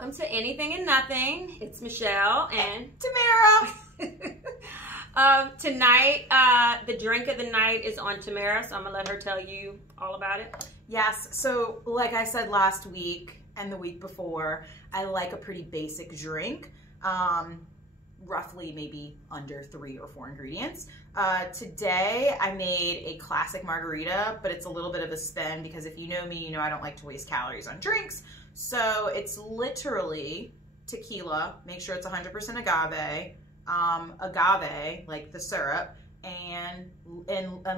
welcome to Anything and Nothing. It's Michelle and Tamara. Tonight, the drink of the night is on Tamara, so I'm going to let her tell you all about it. Yes, so like I said last week and the week before, I like a pretty basic drink. Roughly maybe under 3 or 4 ingredients. Today I made a classic margarita, but it's a little bit of a spin because if you know me, you know I don't like to waste calories on drinks. So it's literally tequila, make sure it's 100% agave, agave, like the syrup, and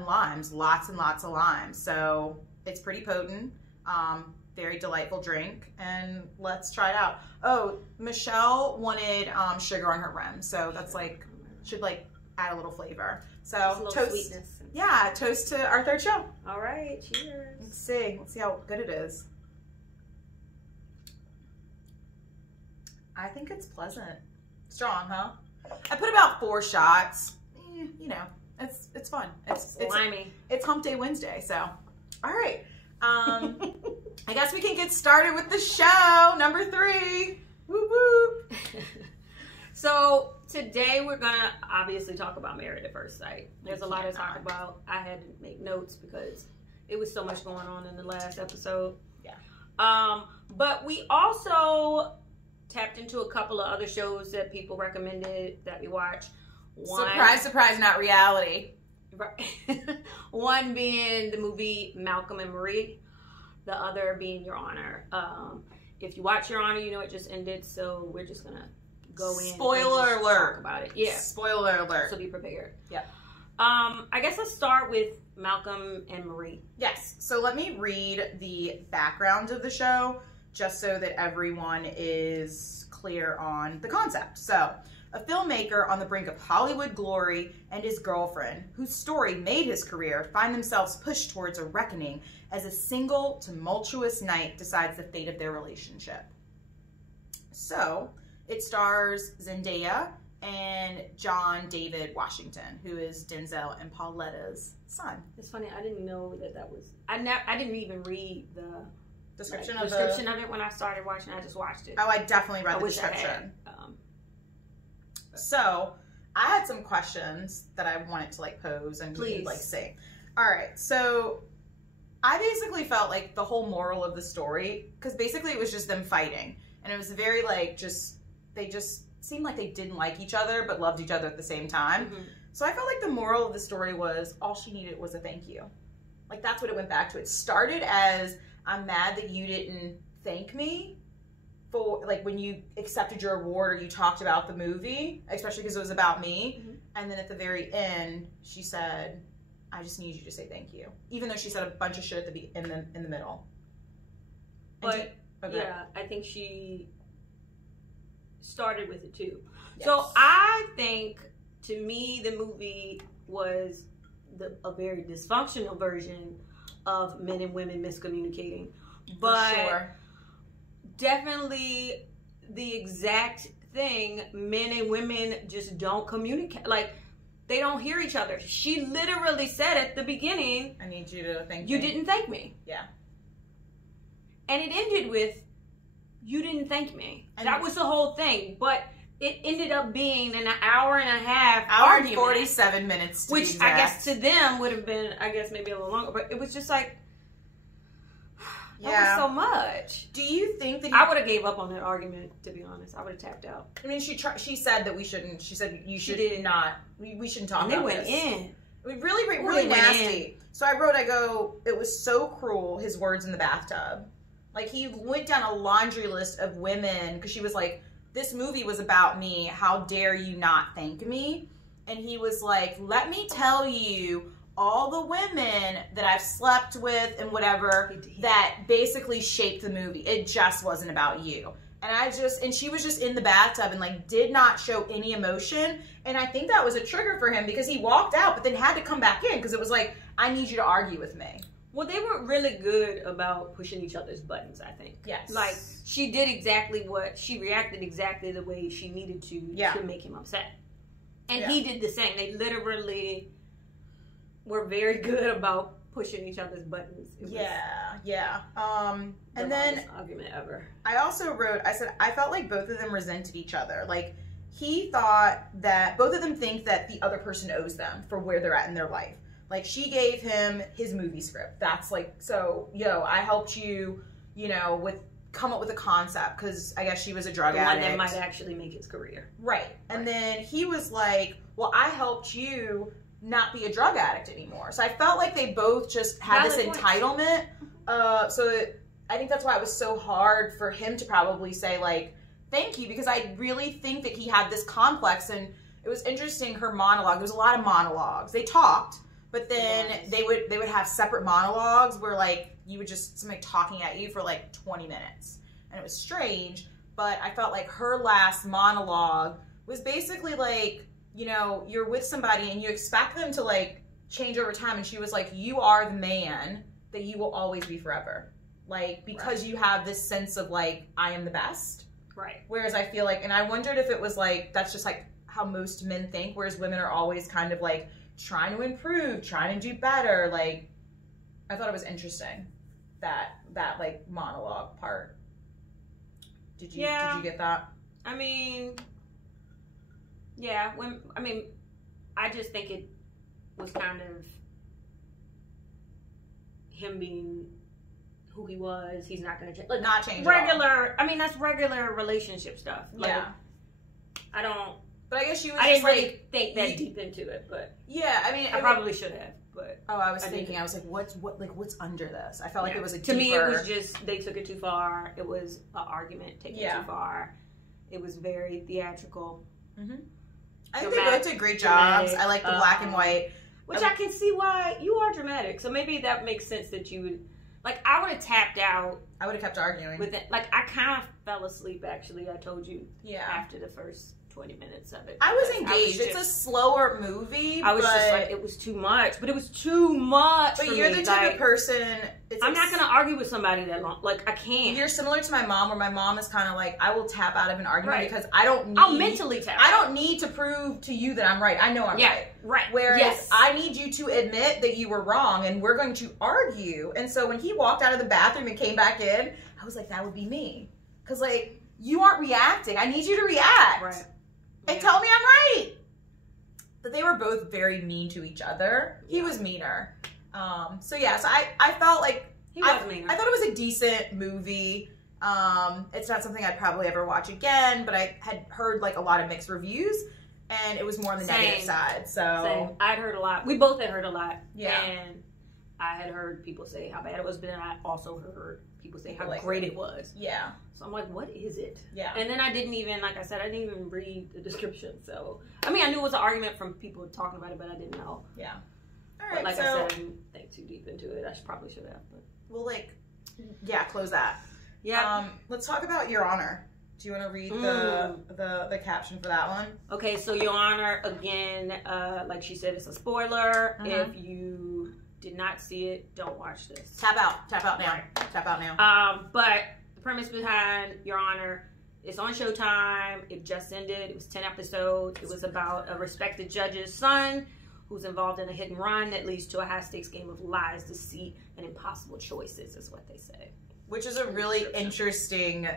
limes, lots and lots of limes. So it's pretty potent. Very delightful drink, and let's try it out. Oh, Michelle wanted sugar on her rim, so that's like should like add a little flavor. So toast, sweetness. Yeah, toast to our third show. All right, cheers. Let's see how good it is. I think it's pleasant, strong, huh? I put about 4 shots. You know, it's fun. It's slimy. It's Hump Day Wednesday, so all right. I guess we can get started with the show. Number 3. Whoop whoop. So today we're gonna obviously talk about Married at First Sight. There's a lot to talk about. I had to make notes because it was so much going on in the last episode. Yeah. But we also tapped into a couple of other shows that people recommended that we watch. Surprise, surprise, not reality. Right. One being the movie Malcolm and Marie, the other being Your Honor. If you watch Your Honor, you know it just ended, so we're just gonna go in. Spoiler alert! Talk about it. Yeah. Spoiler alert. So be prepared. Yeah. I guess let's start with Malcolm and Marie. Yes. So let me read the background of the show, just so that everyone is clear on the concept. So, a filmmaker on the brink of Hollywood glory and his girlfriend, whose story made his career, find themselves pushed towards a reckoning as a single, tumultuous night decides the fate of their relationship. So, it stars Zendaya and John David Washington, who is Denzel and Pauletta's son. It's funny, I didn't know that was... I didn't even read the description of it when I started watching. I just watched it. Oh, I definitely read the description. So, I had some questions that I wanted to like pose and please like say. All right, so I basically felt like the whole moral of the story, because basically it was just them fighting, and it was very like they just seemed like they didn't like each other but loved each other at the same time. Mm-hmm. So I felt like the moral of the story was all she needed was a thank you. Like that's what it went back to. It started as I'm mad that you didn't thank me for like when you accepted your award or you talked about the movie, especially because it was about me. Mm-hmm. And then at the very end, she said, "I just need you to say thank you," even though she said a bunch of shit at in the middle. But yeah, I think she started with it too. Yes. So I think, to me, the movie was a very dysfunctional version of men and women miscommunicating, but sure. Definitely the exact thing. Men and women just don't communicate. Like, they don't hear each other. She literally said at the beginning, I need you to thank me. You didn't thank me. Yeah. And it ended with, you didn't thank me. And that was the whole thing. But it ended up being an hour and a half argument. 47 minutes to which I guess to them would have been, I guess, maybe a little longer. But it was just like, that was so much. Do you think that I would have gave up on that argument, to be honest. I would have tapped out. I mean, she said that we shouldn't. She said you should not. We shouldn't talk about this. And they went in. Really nasty. So I go, it was so cruel, his words in the bathtub. Like, he went down a laundry list of women, because she was like, this movie was about me. How dare you not thank me? And he was like, let me tell you all the women that I've slept with and whatever that basically shaped the movie. It just wasn't about you. And she was just in the bathtub and like did not show any emotion. And I think that was a trigger for him because he walked out but then had to come back in because it was like, I need you to argue with me. Well, they were really good about pushing each other's buttons, I think. Yes. Like, she did she reacted exactly the way she needed to make him upset. And he did the same. They literally were very good about pushing each other's buttons. Yeah. And then argument ever. I also wrote, I said, I felt like both of them resented each other. Like, he thought that both of them think that the other person owes them for where they're at in their life. Like, she gave him his movie script. That's like, so, I helped you, come up with a concept, because I guess she was a drug addict. One that might actually make his career. Right. And then he was like, well, I helped you not be a drug addict anymore. So I felt like they both just had this entitlement. So I think that's why it was so hard for him to probably say, like, thank you, because I really think that he had this complex. And it was interesting, her monologue. There was a lot of monologues. They talked, but then they would have separate monologues where, like, you would just somebody talking at you for like 20 minutes. And it was strange, but I felt like her last monologue was basically like, you're with somebody and you expect them to like change over time. And she was like, you are the man that you will always be forever. Like, because you have this sense of like, I am the best. Right. Whereas I feel like, and I wondered if it was like, that's just like how most men think, whereas women are always kind of like trying to improve, trying to do better. Like, I thought it was interesting, that like monologue part. Did you get that? I mean, I just think it was kind of him being who he was. He's not going to change. Like, not change regular. I mean, that's regular relationship stuff. Like, I don't. But I guess she was. I just didn't really think that deep into it, but I probably should have. But I was thinking. I was like, what's under this? I felt like it was a deeper. To me, it was just they took it too far. It was an argument taken too far. It was very theatrical. Mm-hmm. I think they both did great jobs. I like the black and white, which I can see why you are dramatic. So maybe that makes sense that you would. Like, I would have tapped out. I would have kept arguing with it. Like, I kind of fell asleep. Actually, I told you. Yeah. After the first 20 minutes of it. I was engaged. It's a slower movie. I was just like, it was too much. But it was too much. But you're the type of person. I'm not going to argue with somebody that long. Like, I can't. You're similar to my mom, where my mom is kind of like, I will tap out of an argument because I don't need. I'll mentally tap out. I don't need to prove to you that I'm right. I know I'm right. Right. Whereas I need you to admit that you were wrong, and we're going to argue. And so when he walked out of the bathroom and came back in, I was like, that would be me. Because, like, you aren't reacting. I need you to react. Right. And tell me I'm right. But they were both very mean to each other. He was meaner. So I felt like he was meaner. I thought it was a decent movie. It's not something I'd probably ever watch again, but I had heard like a lot of mixed reviews, and it was more on the negative side. So I'd heard a lot. We both had heard a lot. Yeah. And I had heard people say how bad it was, but then I also heard people say how great it was. Yeah. So I'm like, what is it? Yeah. And then I didn't even, like I said, I didn't even read the description. So, I mean, I knew it was an argument from people talking about it, but I didn't know. Yeah. All right. But like I said, I didn't think too deep into it. I probably should have. But we'll close that. Yeah. Let's talk about Your Honor. Do you want to read the caption for that one? Okay. So Your Honor, again, like she said, it's a spoiler. If you did not see it, don't watch this. Tap out now. Tap out now. But the premise behind Your Honor, it's on Showtime. It just ended. It was 10 episodes. It was about a respected judge's son who's involved in a hit and run that leads to a high-stakes game of lies, deceit, and impossible choices, is what they say. Which is a really interesting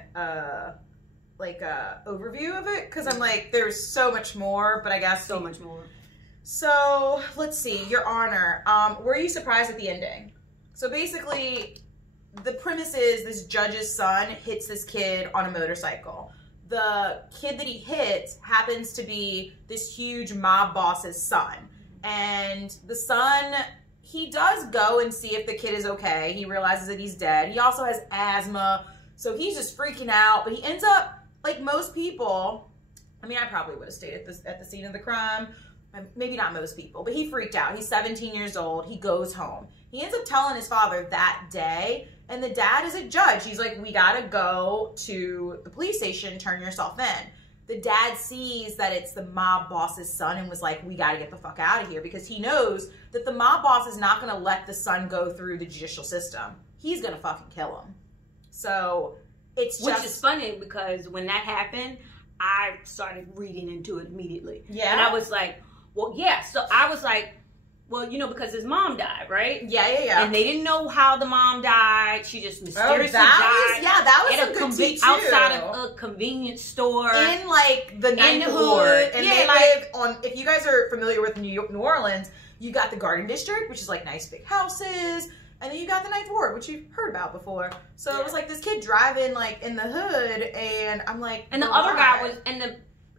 overview of it, because I'm like, there's so much more, but I guess so much more. So let's see, Your Honor. Were you surprised at the ending? So basically, the premise is this judge's son hits this kid on a motorcycle. The kid that he hits happens to be this huge mob boss's son. And the son, he does go and see if the kid is okay. He realizes that he's dead. He also has asthma, so he's just freaking out. But he ends up, like most people, I mean, I probably would have stayed at the scene of the crime. Maybe not most people, but he freaked out. He's 17 years old. He goes home. He ends up telling his father that day, and the dad is a judge. He's like, we gotta go to the police station, turn yourself in. The dad sees that it's the mob boss's son and was like, we gotta get the fuck out of here, because he knows that the mob boss is not gonna let the son go through the judicial system. He's gonna fucking kill him. So it's just... Which is funny, because when that happened, I started reading into it immediately. Yeah. And I was like, well, yeah. So I was like, well, you know, because his mom died, right? Yeah. And they didn't know how the mom died. She just mysteriously died. That was a good tea, too. Outside of a convenience store. In, like, the Ninth Ward. And they live on, if you guys are familiar with New Orleans, you got the Garden District, which is, like, nice big houses. And then you got the Ninth Ward, which you've heard about before. So it was like this kid driving, like, in the hood, and I'm like, and the other guy was, and the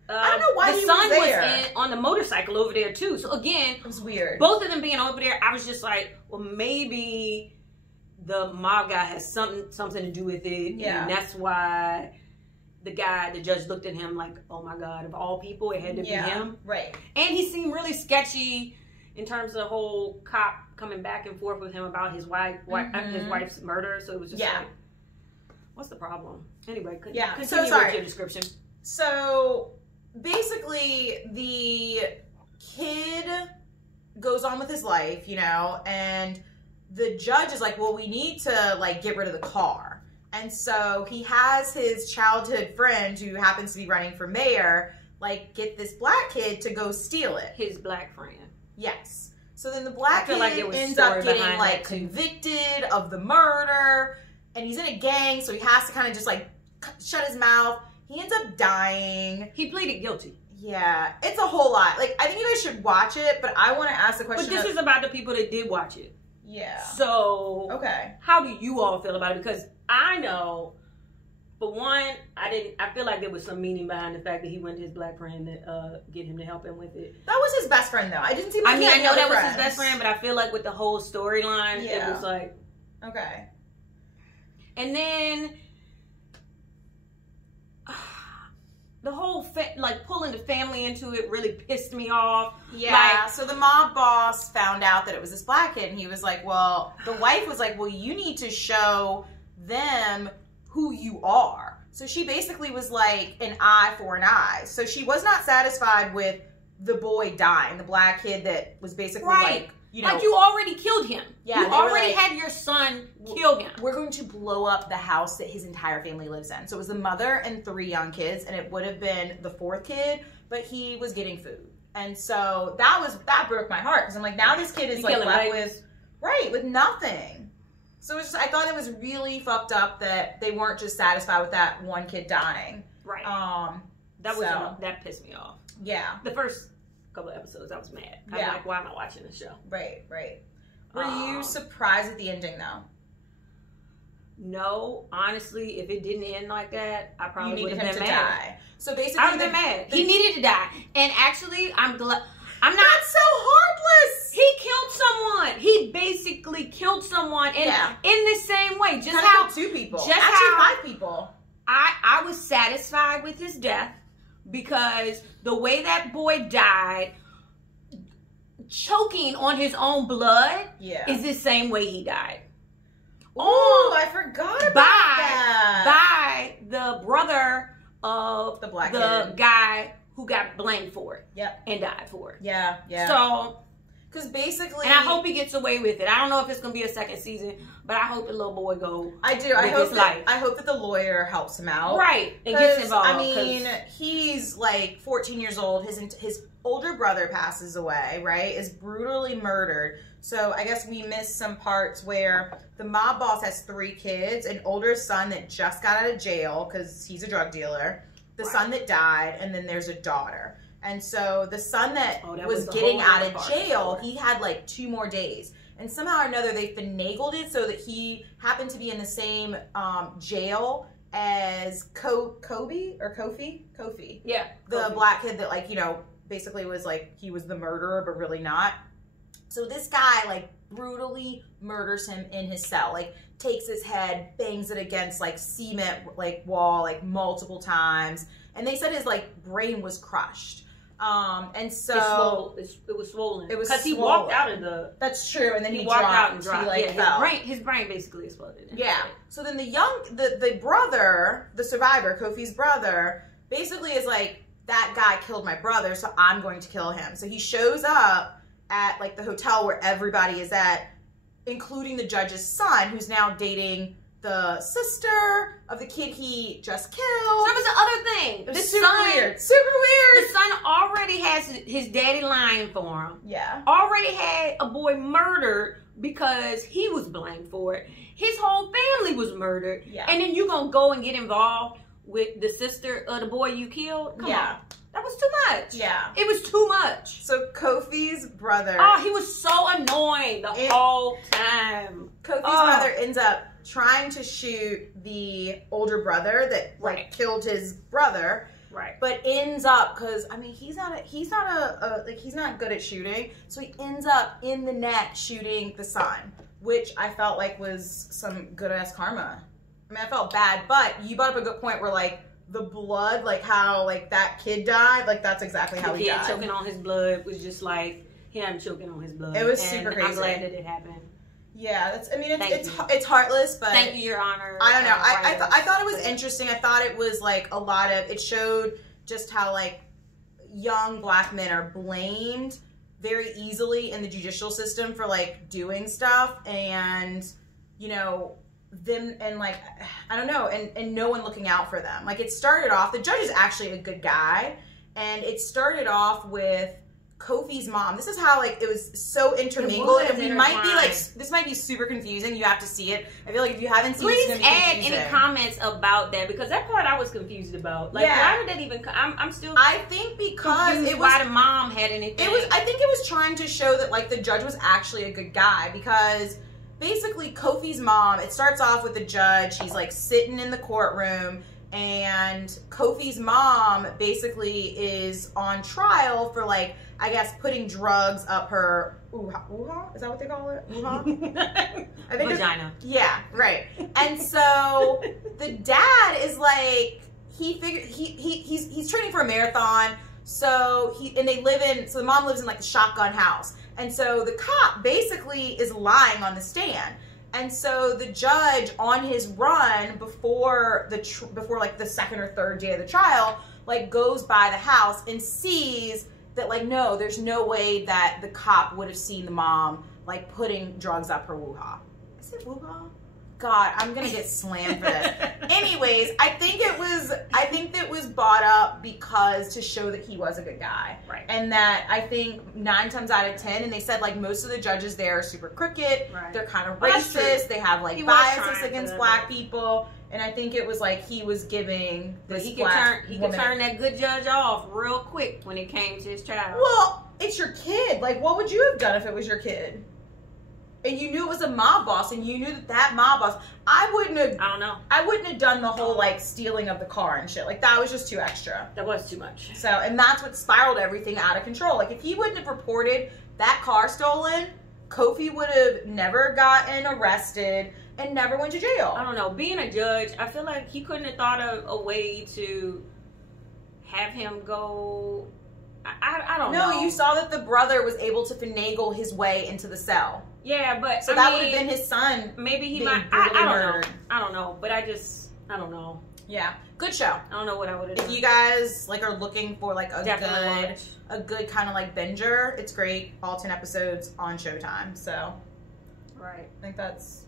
I don't know why the he son was there. was on the motorcycle over there too. So again, it was weird. Both of them being over there, I was just like, well, maybe the mob guy has something to do with it. Yeah, and that's why the judge looked at him like, oh my God, of all people, it had to be him. Right. And he seemed really sketchy in terms of the whole cop coming back and forth with him about his wife's murder. So it was just like, what's the problem? Anyway, continue with your description. So basically, the kid goes on with his life, you know, and the judge is like, well, we need to, like, get rid of the car. And so he has his childhood friend who happens to be running for mayor, like, get this black kid to go steal it. His black friend. Yes. So then the black kid ends up getting, like, convicted of the murder, and he's in a gang, so he has to kind of just, like, shut his mouth. He ends up dying. He pleaded guilty. Yeah, it's a whole lot. Like, I think you guys should watch it, but I want to ask the question. But this is about the people that did watch it. Yeah. So, okay. How do you all feel about it? Because I know, for one, I feel like there was some meaning behind the fact that he went to his black friend to get him to help him with it. That was his best friend, though. I didn't see. I know that was his best friend, but I feel like with the whole storyline, it was like, okay. And then the whole like pulling the family into it really pissed me off. Yeah. Like, so the mob boss found out that it was this black kid, and he was like, well, the wife was like, well, you need to show them who you are. So she basically was like, an eye for an eye. So she was not satisfied with the boy dying, the black kid that was basically like, you know, like you already killed him. Yeah, you already had your son kill him. We're going to blow up the house that his entire family lives in. So it was the mother and 3 young kids, and it would have been the 4th kid, but he was getting food. And so that broke my heart, because I'm like, now this kid is like left with nothing. So it's just, I thought it was really fucked up that they weren't just satisfied with that one kid dying. Right. That pissed me off. Yeah. The first couple of episodes, I was mad. I'm like, why am I watching this show? Right. Were you surprised at the ending, though? No, honestly, if it didn't end like that, I probably would have been mad. Die. So basically, I would have been mad. He needed to die, and actually, I'm glad. I'm not. That's so heartless. He killed someone. He basically killed someone, and in the same way, just how 2 people, just actually how 5 people. I was satisfied with his death, because the way that boy died, choking on his own blood, is the same way he died. Oh, I forgot about that. By the brother of the black guy who got blamed for it. Yep. And died for it. Yeah. So, because basically, and I hope he gets away with it. I don't know if it's gonna be a 2nd season, but I hope the little boy I hope that the lawyer helps him out. Right. And gets involved. I mean, he's like 14 years old. His older brother passes away, right? Is brutally murdered. So I guess we missed some parts where the mob boss has 3 kids, an older son that just got out of jail because he's a drug dealer, the son that died, and then there's a daughter. And so the son that was getting out of jail, he had like 2 more days. And somehow or another, they finagled it so that he happened to be in the same jail as Kofi. Yeah. The black kid that, like, you know, basically was like, he was the murderer, but really not. So this guy, like, brutally murders him in his cell. Like, takes his head, bangs it against, like, cement, like, wall, like, multiple times. And they said his, like, brain was crushed. And so... It was swollen. It was because he walked out of the... That's true. And then he walked dropped, out and dropped. He, like, fell. His brain basically exploded. Yeah. So then the brother, the survivor, Kofi's brother, basically is like, that guy killed my brother, so I'm going to kill him. So he shows up at, like, the hotel where everybody is at, including the judge's son, who's now dating the sister of the kid he just killed. So that was the other thing. It was super weird. Super weird. The son already has his daddy lying for him. Yeah. Already had a boy murdered because he was blamed for it. His whole family was murdered. Yeah. And then you gonna go and get involved with the sister of the boy you killed? Come on. That was too much. Yeah. It was too much. So Kofi's brother. Oh, he was so annoying the whole time. Kofi's brother ends up trying to shoot the older brother that killed his brother. Right. But ends up, because I mean he's not good at shooting, so he ends up in the neck shooting the son, which I felt like was some good ass karma. I mean, I felt bad, but you brought up a good point where like the blood, like how like that kid died, like that's exactly how he died. Choking on his blood was just like him choking on his blood. It was super crazy. I'm glad that it happened. Yeah, that's. I mean, it's heartless, but thank you, Your Honor. I don't know. I thought it was interesting. I thought it was like a lot of. It showed just how like young black men are blamed very easily in the judicial system for like doing stuff, and you know them, and like I don't know, and no one looking out for them. Like it started off. The judge is actually a good guy, and it started off with Kofi's mom. This is how like it was so intermingled. It might be like this might be super confusing. You have to see it. I feel like if you haven't seen it, it's gonna be confusing. Add any comments about that, because that part I was confused about. Like why did that even? I'm still. I think because it was why the mom had anything. It was. I think it was trying to show that like the judge was actually a good guy, because basically Kofi's mom. It starts off with the judge. He's like sitting in the courtroom. And Kofi's mom basically is on trial for like, I guess, putting drugs up her ooh-ha? Is that what they call it? Ooh-ha? I think vagina. Yeah, right. And so the dad is like, he's training for a marathon. So the mom lives in like a shotgun house. And so the cop basically is lying on the stand. And so the judge on his run before like the second or third day of the trial, like goes by the house and sees that like, no, there's no way that the cop would have seen the mom like putting drugs up her woo-ha. Is it woo-ha? God, I'm gonna get slammed for this. Anyways, I think that was brought up because to show that he was a good guy. Right. And that I think 9 times out of 10, and they said like most of the judges there are super crooked. Right. They're kind of racist. They have like biases against black people. And I think it was like he was giving this he could turn that good judge off real quick when it came to his child. Well, it's your kid. Like, what would you have done if it was your kid? And you knew it was a mob boss, and you knew that mob boss. I wouldn't have done the whole like stealing of the car and shit. Like that was just too extra. That was too much. So, and that's what spiraled everything out of control. Like if he wouldn't have reported that car stolen, Kofi would have never gotten arrested and never went to jail. I don't know. Being a judge, I feel like he couldn't have thought of a way to have him go. I don't know. No, you saw that the brother was able to finagle his way into the cell. Yeah, but so that would have been his son. Maybe he might. I don't know. I don't know. But I don't know. Yeah, good show. I don't know what I would have done. If you guys like are looking for like a good kind of like binger, it's great. All 10 episodes on Showtime. So, right. I think that's.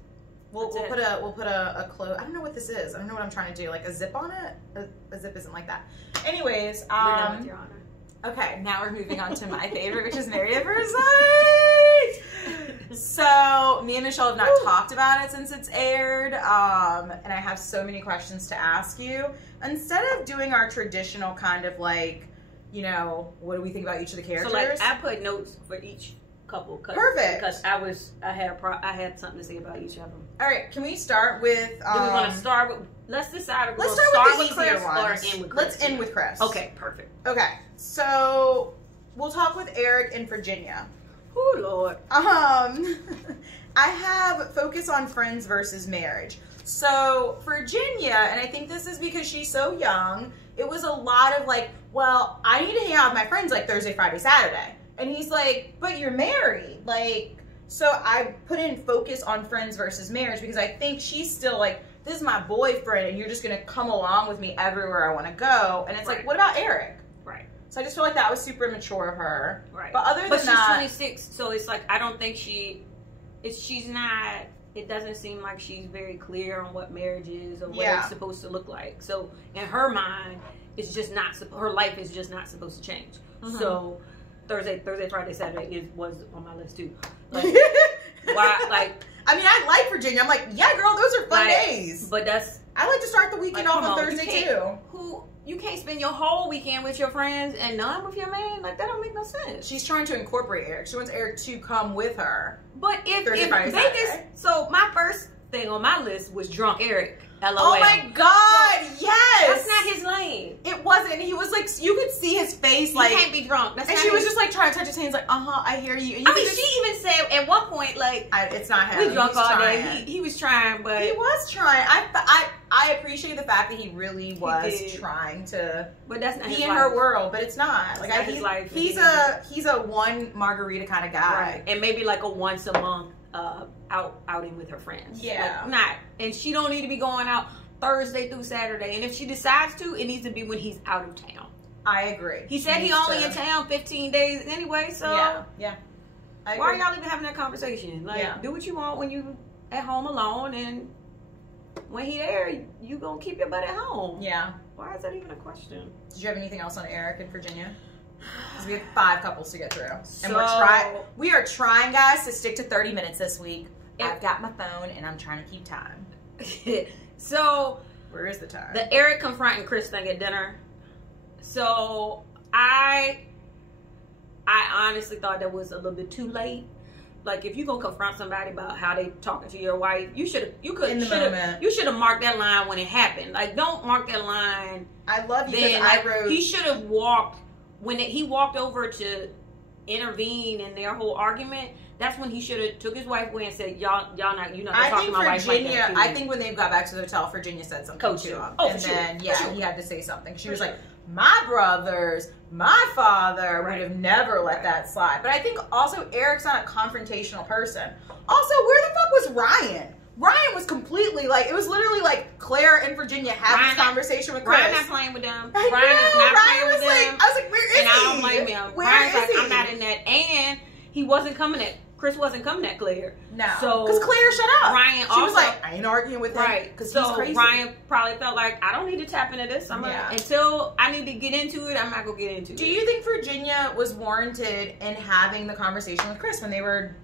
We'll put a close. I don't know what this is. I don't know what I'm trying to do. Like a zip on it. A zip isn't like that. Anyways, we're done with Your Honor. Okay, now we're moving on to my favorite, which is Married at First Sight. So, me and Michelle have not talked about it since it's aired, and I have so many questions to ask you. Instead of doing our traditional kind of like, you know, what do we think about each of the characters? So, like, I put notes for each couple. Perfect. Because I had something to say about each of them. All right, can we start with? Do we want to start with? Let's decide. If let's we'll start with the Chris easier ones. or end with Chris. Let's end with Chris. Okay, perfect. Okay, so we'll talk with Eric and Virginia. Oh Lord. I have focus on friends versus marriage. So Virginia, and I think this is because she's so young, it was a lot of like, well, I need to hang out with my friends like Thursday, Friday, Saturday. And he's like, but you're married. Like, so I put in focus on friends versus marriage because I think she's still like, this is my boyfriend and you're just going to come along with me everywhere I want to go. And it's like, what about Eric? Right. So I just feel like that was super immature of her. Right. But other than that. But she's 26, so it's like, I don't think she's not it doesn't seem like she's very clear on what marriage is or what it's supposed to look like. So in her mind, it's just not, her life is just not supposed to change. So Thursday, Friday, Saturday was on my list too. Like, why? Like, I mean, I like Virginia. I'm like, yeah, girl, those are fun days. But I like to start the weekend off on Thursday too. You can't spend your whole weekend with your friends and none with your man. Like, that don't make no sense. She's trying to incorporate Eric. She wants Eric to come with her. But if Vegas, so my first thing on my list was drunk Eric. LOL. Oh my God, so, yes. That's not his lane. It wasn't. He was like, you could see his face. Like, he can't be drunk. And she was just like trying to touch his hands, like, I hear you. And I mean, she even said at one point, like, it's not him. We drunk all day. He was trying, but he was trying. I appreciate the fact that he really was trying to. But that's not be his in life. Her world. But it's not. Like, his life. He's a one margarita kind of guy, right? And maybe like a once a month outing with her friends. Yeah, like, not. And she don't need to be going out Thursday through Saturday. And if she decides to, it needs to be when he's out of town. I agree. He said he only in town 15 days anyway. So yeah. Why are y'all even having that conversation? Like, do what you want when you at home alone, and when he there, you gonna keep your butt at home. Yeah. Why is that even a question? Did you have anything else on Eric and Virginia? Because we have 5 couples to get through, and we are trying, guys, to stick to 30 minutes this week. I've got my phone, and I'm trying to keep time. So where is the time? The Eric confronting Chris thing at dinner. So I honestly thought that was a little bit too late. Like, if you're gonna confront somebody about how they talking to your wife, you should have marked that line when it happened. Like, don't mark that line. I love you. Then, like, he should have walked when he walked over to intervene in their whole argument. That's when he should have took his wife away and said, you're not talking to my wife like that. I think when they got back to the hotel, Virginia said something to him. Oh, and then, he had to say something. She was like, my brothers, my father would have never let that slide. But I think also Eric's not a confrontational person. Also, where the fuck was Ryan? Ryan was completely like, it was literally like Claire and Virginia had this conversation with Chris. Ryan not playing with them. Ryan is not playing with them. I was like, where is he? And I don't blame him. Ryan's like, I'm not in that. And he wasn't coming at Chris wasn't coming at Claire. No. So because Claire shut up. Ryan she was like, I ain't arguing with him. Right. Because so he's crazy. Ryan probably felt like, I don't need to tap into this. Until I need to get into it, I'm not going to get into it. Do you think Virginia was warranted in having the conversation with Chris when they were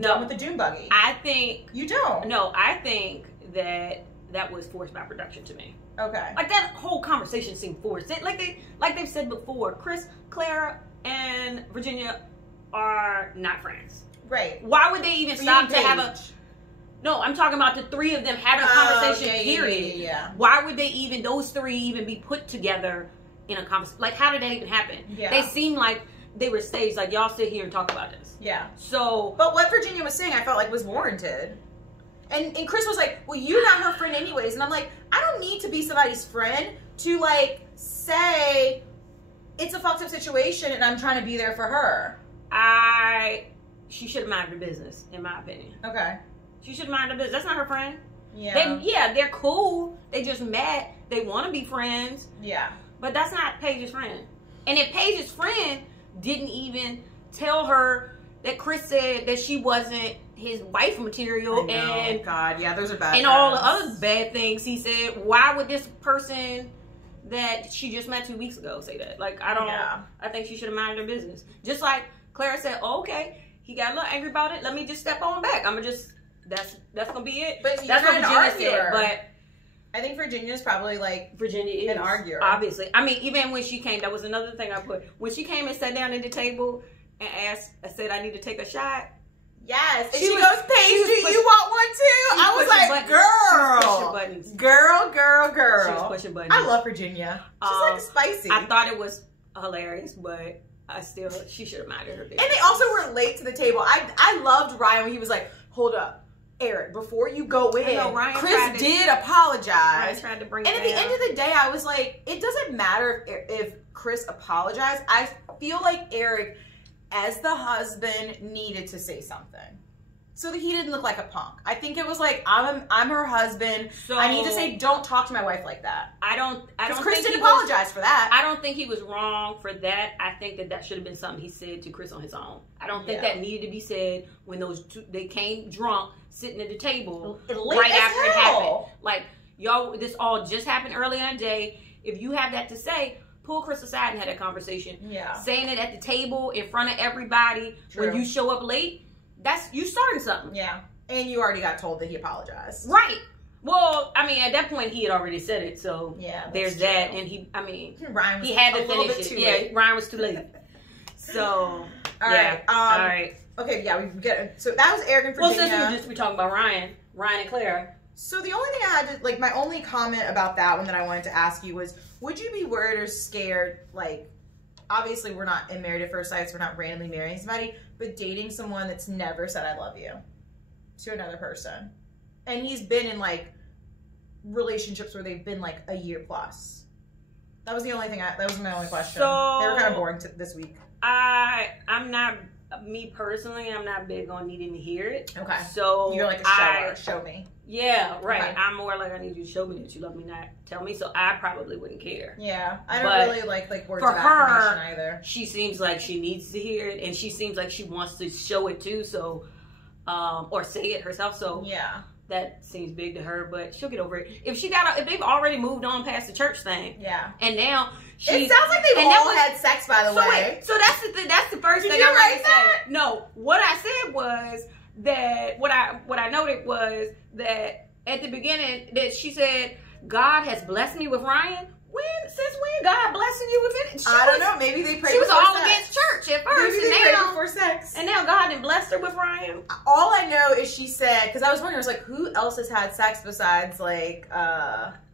done with the Dune buggy? I think... You don't? No, I think that was forced by production to me. Okay. Like, that whole conversation seemed forced. Like they've said before, Chris, Clara, and Virginia are not friends. Right. Why would they even stop to have a... No, I'm talking about the 3 of them having a conversation, period. Yeah. Why would those 3 even be put together in a conversation? Like, how did that even happen? Yeah. They seemed like they were staged, like, y'all sit here and talk about this. Yeah. So... But what Virginia was saying, I felt like was warranted. And Chris was like, well, you're not her friend anyways. And I'm like, I don't need to be somebody's friend to, like, say it's a fucked up situation and I'm trying to be there for her. She should have minded her business, in my opinion. Okay. She should have minded her business. That's not her friend. Yeah. They're cool. They just met. They want to be friends. Yeah. But that's not Paige's friend. And if Paige's friend didn't even tell her that Chris said that she wasn't his wife material, and God, yeah, those are bad. And all the other bad things he said, why would this person that she just met 2 weeks ago say that? Like, I don't. Yeah. I think she should have minded her business. Just like Clara said, okay. He got a little angry about it. Let me just step on back. I'm gonna just that's gonna be it. But that's what Virginia said. But I think Virginia's probably like Virginia is an arguer. Obviously, I mean, even when she came, that was another thing I put. When she came and sat down at the table and said, "I need to take a shot." Yes, and she goes, "Paige, do you want one too?" I was like, "Girl, girl." She was pushing buttons. I love Virginia. She's like spicy. I thought it was hilarious, but. She should have minded her business. And they also were late to the table. I loved Ryan when he was like, hold up, Eric, before you go in, Chris did apologize. Ryan tried to bring it at the end of the day, I was like, it doesn't matter if Chris apologized. I feel like Eric, as the husband, needed to say something. so that he didn't look like a punk. I think it was like, I'm her husband. So I need to say, don't talk to my wife like that. I don't Chris think didn't apologize for that. I don't think he was wrong for that. I think that should have been something he said to Chris on his own. I don't think that needed to be said when those two, they came drunk, sitting at the table right after it happened. Like, y'all, this all just happened earlier in the day. If you have that to say, pull Chris aside and have that conversation. Yeah. Saying it at the table in front of everybody when you show up late, that's you starting something. Yeah. And you already got told that he apologized. Right. Well, I mean, at that point he had already said it, so there's that. And Ryan was he had to finish it. Yeah, Ryan was too late. So all right. All right. Okay, yeah, we get so that was Eric and Virginia. Well, since we talking about Ryan and Claire. So the only thing I had to, like, my only comment about that one that I wanted to ask you was, would you be worried or scared, like, obviously we're not in Married at First Sight, so we're not randomly marrying somebody, but dating someone that's never said I love you to another person. And he's been in, like, relationships where they've been, like, a year plus. That was the only thing that was my only question. So, they were kind of boring this week. I'm not, me personally, I'm not big on needing to hear it. Okay. So you're like a shower. Show me. Yeah, right. Okay. I'm more like, I need you to show me that you love me, not tell me. So I probably wouldn't care. Yeah, I don't really like words of affirmation either. She seems like she needs to hear it, and she seems like she wants to show it too. So, or say it herself. So yeah, that seems big to her, but she'll get over it. If they've already moved on past the church thing, and now it sounds like they've all had sex. By the way, so that's the thing. That's the first thing I wanted to say. No, what I said was that what I noted was that at the beginning that she said God has blessed me with Ryan. Since when God blessing you with it? I don't know. Maybe they prayed. She was all against church at first. Maybe they prayed before sex. And now God had blessed her with Ryan. All I know is she said, because I was wondering, I was like, who else has had sex besides like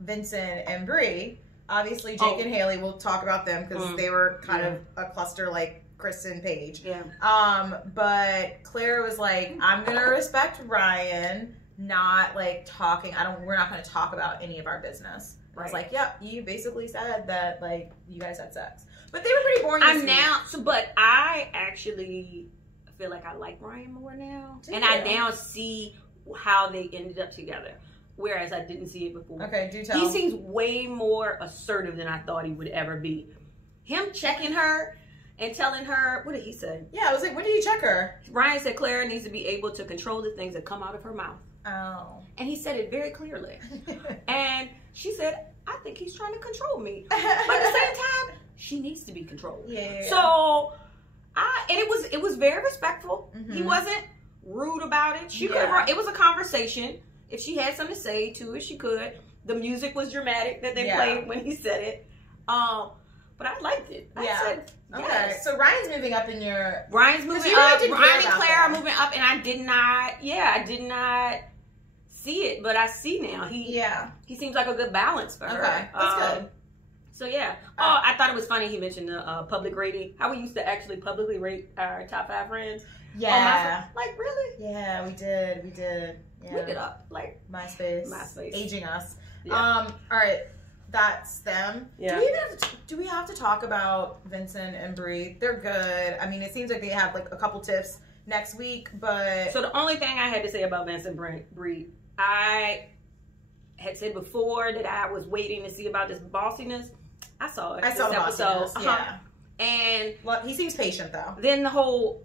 Vincent and Bree? Obviously, Jake and Haley. We'll talk about them because they were kind of a cluster like Chris and Paige. Yeah. But Claire was like, I'm gonna respect Ryan, not like talking. We're not gonna talk about any of our business. Right. I was like, yep, you basically said that like you guys had sex, but they were pretty boring. But I actually feel like I like Ryan more now, and I now see how they ended up together, whereas I didn't see it before. Okay, do tell. He seems way more assertive than I thought he would ever be. Him checking her and telling her, what did he say? Yeah, I was like, when did he check her? Ryan said Claire needs to be able to control the things that come out of her mouth. Oh. And he said it very clearly. And she said, I think he's trying to control me. But at the same time, she needs to be controlled. Yeah. So, it was very respectful. Mm-hmm. He wasn't rude about it. It was a conversation. If she had something to say to it, she could. The music was dramatic that they played when he said it. But I liked it. I said, yes. Okay, so Ryan's moving up in your... Ryan's moving up. Ryan and Claire are moving up, and I did not see it, but I see now. He seems like a good balance for her. Okay, that's good. So yeah. I thought it was funny he mentioned the public rating. How we used to actually publicly rate our top 5 friends. Yeah. Like really? Yeah, we did. Yeah. Look it up. Like MySpace. Aging us. Yeah. All right. That's them. Yeah. Do we have to talk about Vincent and Bree? They're good. I mean, it seems like they have like a couple tips next week, but... So the only thing I had to say about Vincent and Bree, I had said before that I was waiting to see about this bossiness. I saw it. I saw the bossiness, yeah. And... Well, he seems patient, though. Then the whole...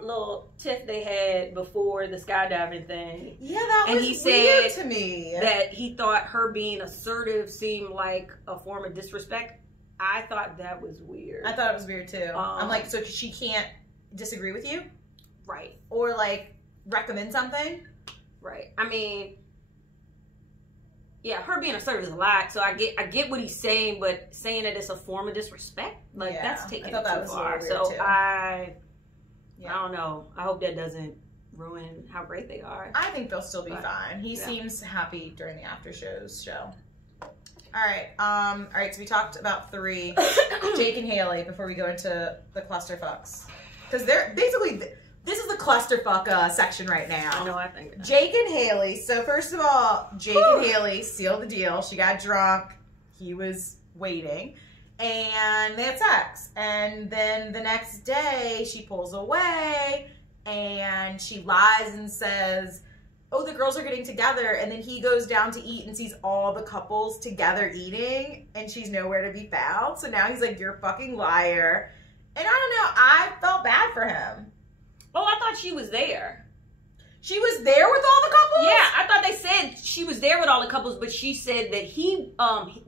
little tiff they had before the skydiving thing. Yeah, that was weird to me. That he thought her being assertive seemed like a form of disrespect. I thought that was weird. I thought it was weird too. I'm like, so she can't disagree with you? Right. Or like recommend something? Right. I mean, yeah, her being assertive is a lot. So I get what he's saying, but saying that it's a form of disrespect, like that's taking it too far. So too. I don't know. I hope that doesn't ruin how great they are. I think they'll still be fine. He seems happy during the after shows show. All right. So we talked about 3, Jake and Haley, before we go into the clusterfucks, because they're basically this is the clusterfuck section right now. I know. I think Jake and Haley. So first of all, Jake and Haley sealed the deal. She got drunk. He was waiting. And they had sex. And then the next day, she pulls away. and she lies and says, oh, the girls are getting together, and then he goes down to eat and sees all the couples together eating, and she's nowhere to be found. So now he's like, you're a fucking liar. And I don't know, I felt bad for him. Oh, I thought she was there. She was there with all the couples? Yeah, I thought they said she was there with all the couples, but she said that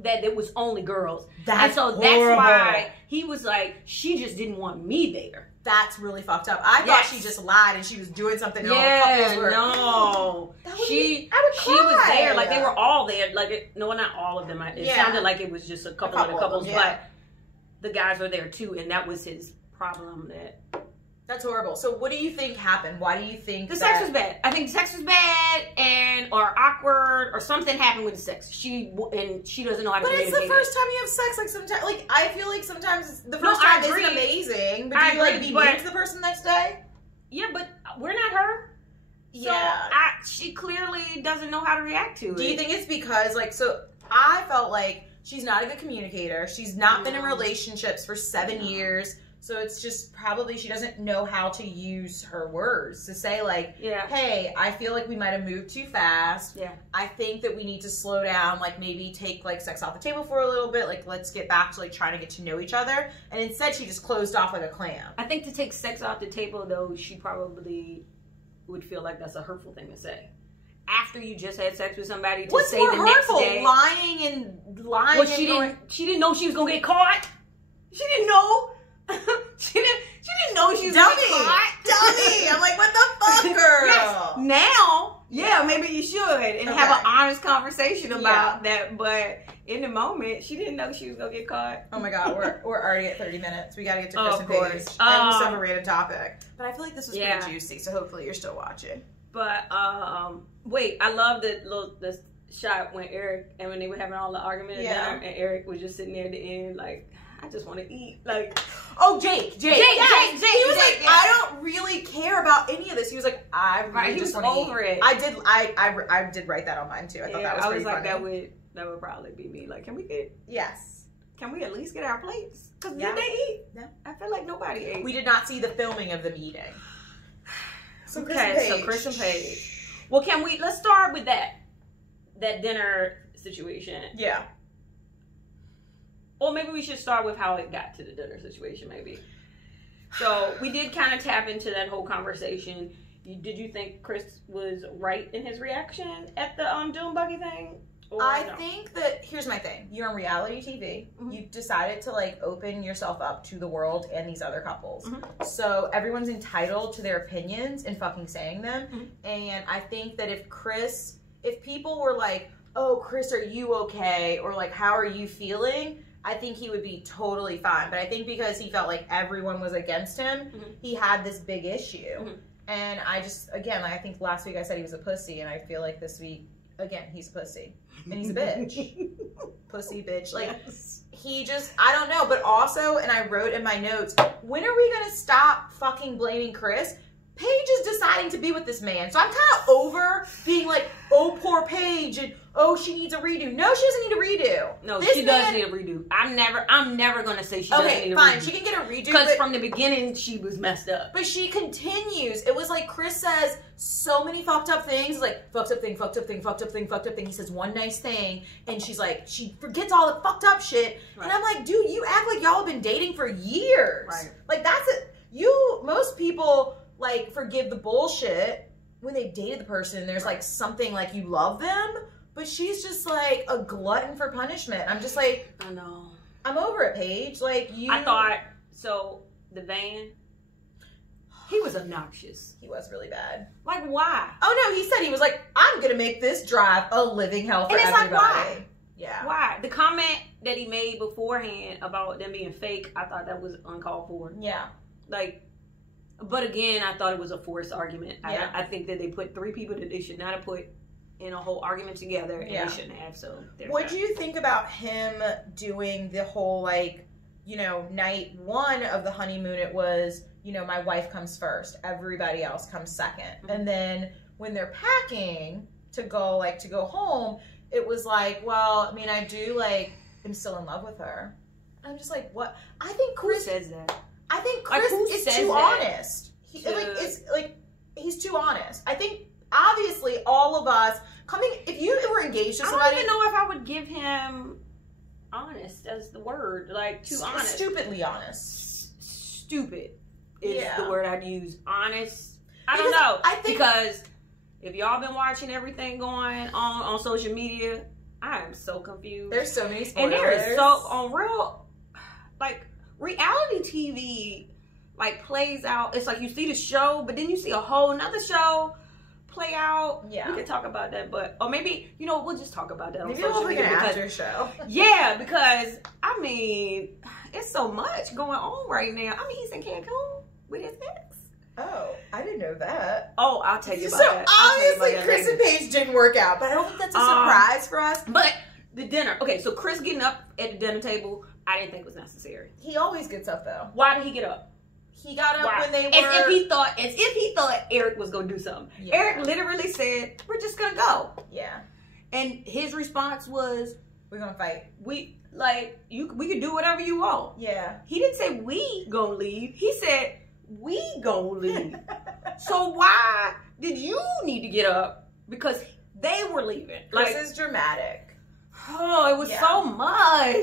that it was only girls. That's horrible. That's why he was like, she just didn't want me there. That's really fucked up. I thought she just lied and she was doing something. And all the couples were, no. She was there. Like, they were all there. Like, no, not all of them. It sounded like it was just a couple of the couples, but the guys were there too, and that was his problem. That's horrible. So what do you think happened? Why do you think sex was bad? I think sex was bad or awkward or something happened with the sex. She doesn't know how to But it's the first time you have sex. Like, sometimes, like, I feel like sometimes the first time isn't amazing. But do you like be mean to the person the next day? Yeah, but we're not her. Yeah. So she clearly doesn't know how to react to it. Do you think it's because, like, so I felt like she's not a good communicator. She's not been in relationships for 7 years. So it's just probably she doesn't know how to use her words to say, like, hey, I feel like we might have moved too fast. Yeah. I think that we need to slow down, like maybe take like sex off the table for a little bit. Like, let's get back to like trying to get to know each other. And instead she just closed off like a clam. I think to take sex off the table, though, she probably would feel like that's a hurtful thing to say. After you just had sex with somebody to What's say more the hurtful? next day. Lying and lying. Well, she didn't know she was gonna get caught. She didn't know. she didn't know she was gonna get caught. Dummy. I'm like, what the fuck, girl? Yes. Now, maybe you should and have an honest conversation about that. But in the moment, she didn't know she was gonna get caught. Oh my god, we're already at 30 minutes. We gotta get to Chris and Paige. And we still have a random topic. But I feel like this was pretty juicy, so hopefully you're still watching. But wait, I love the shot when Eric and when they were having all the argument at dinner, and Eric was just sitting there at the end like, I just want to eat. Like, oh, Jake. He was like, I don't really care about any of this. He was like, I really just want to eat. Over it. I did write that on mine too. I thought that was pretty funny. That would probably be me. Like, can we at least get our plates? Because did they eat? Yeah. I feel like nobody ate. We did not see the filming of them eating. So Chris and Paige. Well, let's start with that dinner situation. Yeah. Or maybe we should start with how it got to the dinner situation, maybe. So we did kind of tap into that whole conversation. Did you think Chris was right in his reaction at the Dune buggy thing? I think that, here's my thing. You're on reality TV. Mm-hmm. You've decided to, like, open yourself up to the world and these other couples. Mm-hmm. So everyone's entitled to their opinions and fucking saying them. Mm-hmm. And I think that if people were like, oh, Chris, are you okay? Or, like, how are you feeling? I think he would be totally fine. But I think because he felt like everyone was against him, he had this big issue. Mm-hmm. And I just, again, I think last week I said he was a pussy, and I feel like this week, again, he's a pussy. And he's a bitch. Pussy, bitch. Like, he just, I don't know. But also, and I wrote in my notes, when are we going to stop fucking blaming Chris? Paige is deciding to be with this man. So I'm kind of over being like, oh, poor Paige, and oh, she needs a redo. No, she doesn't need a redo. No, she does need a redo. I'm never going to say she doesn't need a redo. Okay, fine. She can get a redo. Because from the beginning, she was messed up. But she continues. It was like Chris says so many fucked up things. Like, fucked up thing, fucked up thing, fucked up thing, fucked up thing. He says one nice thing. And she's like, she forgets all the fucked up shit. Right. And I'm like, dude, you act like y'all have been dating for years. Right. Like, that's it. Most people, like, forgive the bullshit when they dated the person. There's, like, something like you love them. But she's just, like, a glutton for punishment. I'm just like, I know. I'm over it, Paige. Like, I thought, so, the van, he was obnoxious. He was really bad. Like, why? Oh, no, he said, he was like, I'm going to make this drive a living hell for everybody. Like, why? Yeah. Why? The comment that he made beforehand about them being fake, I thought that was uncalled for. Yeah. Like, but again, I thought it was a forced argument. Yeah. I think that they put three people that they should not have put in a whole argument together, and they shouldn't have. So, what do you think about him doing the whole, like, you know, night one of the honeymoon? It was, you know, my wife comes first, everybody else comes second, and then when they're packing to go home, it was like, well, I mean, I do, like, am still in love with her. I'm just like, what? I think Chris says that. I think Chris is too honest. He's too honest. I think obviously all of us if you were engaged to somebody, I don't even know if I would give him honest as the word, like too honest. Stupidly honest. Stupid is the word I'd use. Honest. I don't know. I think because if y'all been watching everything going on social media, I am so confused. There's so many spoilers. And there is so on real, like reality TV, like plays out. It's like you see the show, but then you see a whole another show play out. Yeah, we can talk about that, or maybe we'll just talk about that on social media. Maybe we'll have an after show. Yeah, because I mean, it's so much going on right now. I mean, he's in Cancun with his ex. Oh, I didn't know that. Oh, I'll tell you about that. So obviously Chris and Paige didn't work out, but I don't think that's a surprise for us. But the dinner. Okay, so Chris getting up at the dinner table, I didn't think was necessary. He always gets up though. Why did he get up? He got up when they were... As if he thought Eric was going to do something. Yeah. Eric literally said, we're just going to go. Yeah. And his response was... We're going to fight. We could do whatever you want. Yeah. He didn't say we going to leave. He said, we going to leave. So why did you need to get up? Because they were leaving. This is dramatic. Oh, it was so much.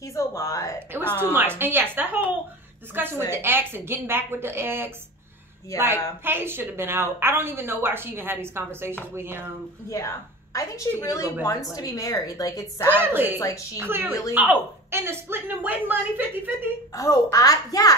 He's a lot. It was too much. And yes, that whole... discussion with the ex and getting back with the ex. Yeah. Like, Paige should have been out. I don't even know why she even had these conversations with him. Yeah. I think she really wants to be married. Like, it's sad. Clearly. It's like she really... Oh, and the splitting the wedding money 50-50. Oh,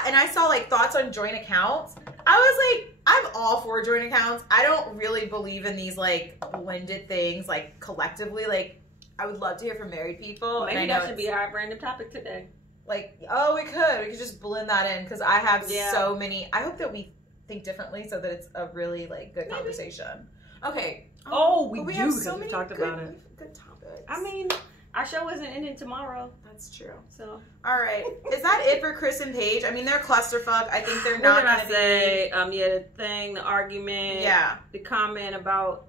and I saw, like, thoughts on joint accounts. I was like, I'm all for joint accounts. I don't really believe in these, like, blended things, like, collectively. Like, I would love to hear from married people. Maybe that should be our random topic today. Like, we could just blend that in because I have so many. I hope that we think differently so that it's a really like good conversation. Okay. We have so many talked about it. Good topics. I mean, our show isn't ending tomorrow. That's true. So, all right. Is that it for Chris and Paige? I mean, they're clusterfuck. I think they're not going to say. The thing, the argument. Yeah. The comment about.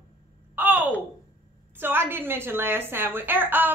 So I didn't mention last time when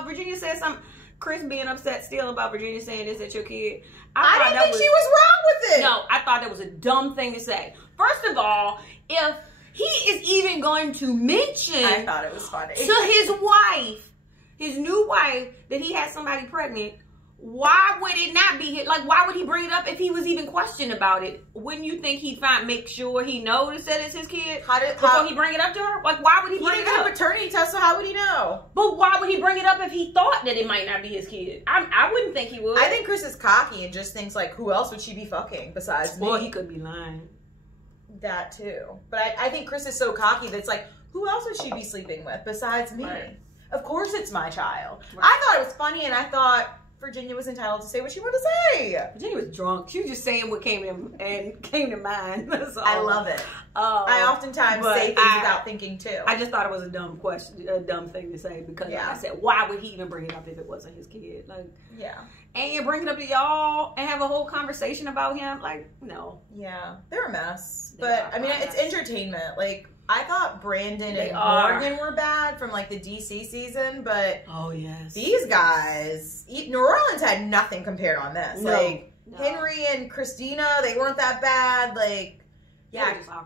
Virginia said something. Chris being upset still about Virginia saying this at your kid. I didn't think she was wrong with it. No, I thought that was a dumb thing to say. First of all, if he is even going to mention I thought it was funny. to his wife, his new wife, that he had somebody pregnant, why would it not be his? Like, why would he bring it up if he was even questioned about it? Wouldn't you think he'd make sure he knows that it's his kid before he bring it up to her? Like, why would he bring it up? He didn't get a paternity test, so how would he know? But why would he bring it up if he thought that it might not be his kid? I wouldn't think he would. I think Chris is cocky and just thinks, like, who else would she be fucking besides me? Well, he could be lying. That, too. But I think Chris is so cocky that it's like, who else would she be sleeping with besides me? Right. Of course it's my child. Right. I thought it was funny, and I thought... Virginia was entitled to say what she wanted to say. Virginia was drunk. She was just saying what came to mind. I love it. I oftentimes say things without thinking too. I just thought it was a dumb question, a dumb thing to say because like I said, why would he even bring it up if it wasn't his kid? Like, and you bring it up to y'all and have a whole conversation about him? Like, no. Yeah, they're a mess. But I mean, it's entertainment. Like, I thought Brandon and Morgan were bad from like the DC season, but these guys, New Orleans had nothing compared on this. No. Henry and Christina, they weren't that bad. Like,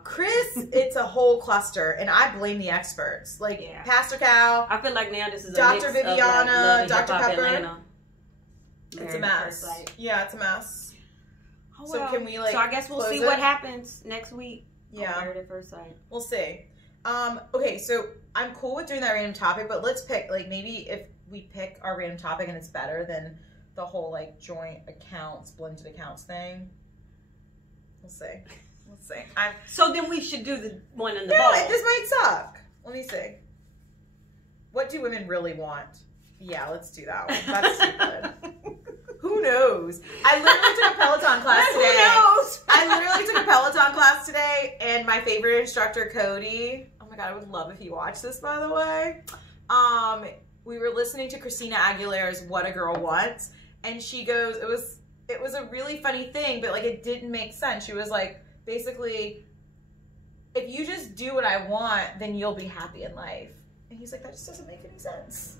Chris, it's a whole cluster, and I blame the experts. Like Pastor Cal, I feel like now this is Dr. Viviana, Dr. Pepper. It's a mess. Yeah, it's a mess. So can we like? So I guess we'll see what happens next week. Yeah. Married at First Sight. We'll see. Okay, so I'm cool with doing that random topic, but let's pick, like, maybe if we pick our random topic and it's better than the whole, like, joint accounts, blended accounts thing. We'll see. We'll see. So then we should do the one in the ball. This might suck. Let me see. What do women really want? Yeah, let's do that one. That's stupid. Who knows? I literally took a Peloton class today. Who knows? I literally took a Peloton class today, and my favorite instructor, Cody. Oh my god, I would love if he watched this, by the way. We were listening to Christina Aguilera's "What a Girl Wants," and she goes, "It was a really funny thing, but like it didn't make sense." She was like, basically, if you just do what I want, then you'll be happy in life. And he's like, that just doesn't make any sense.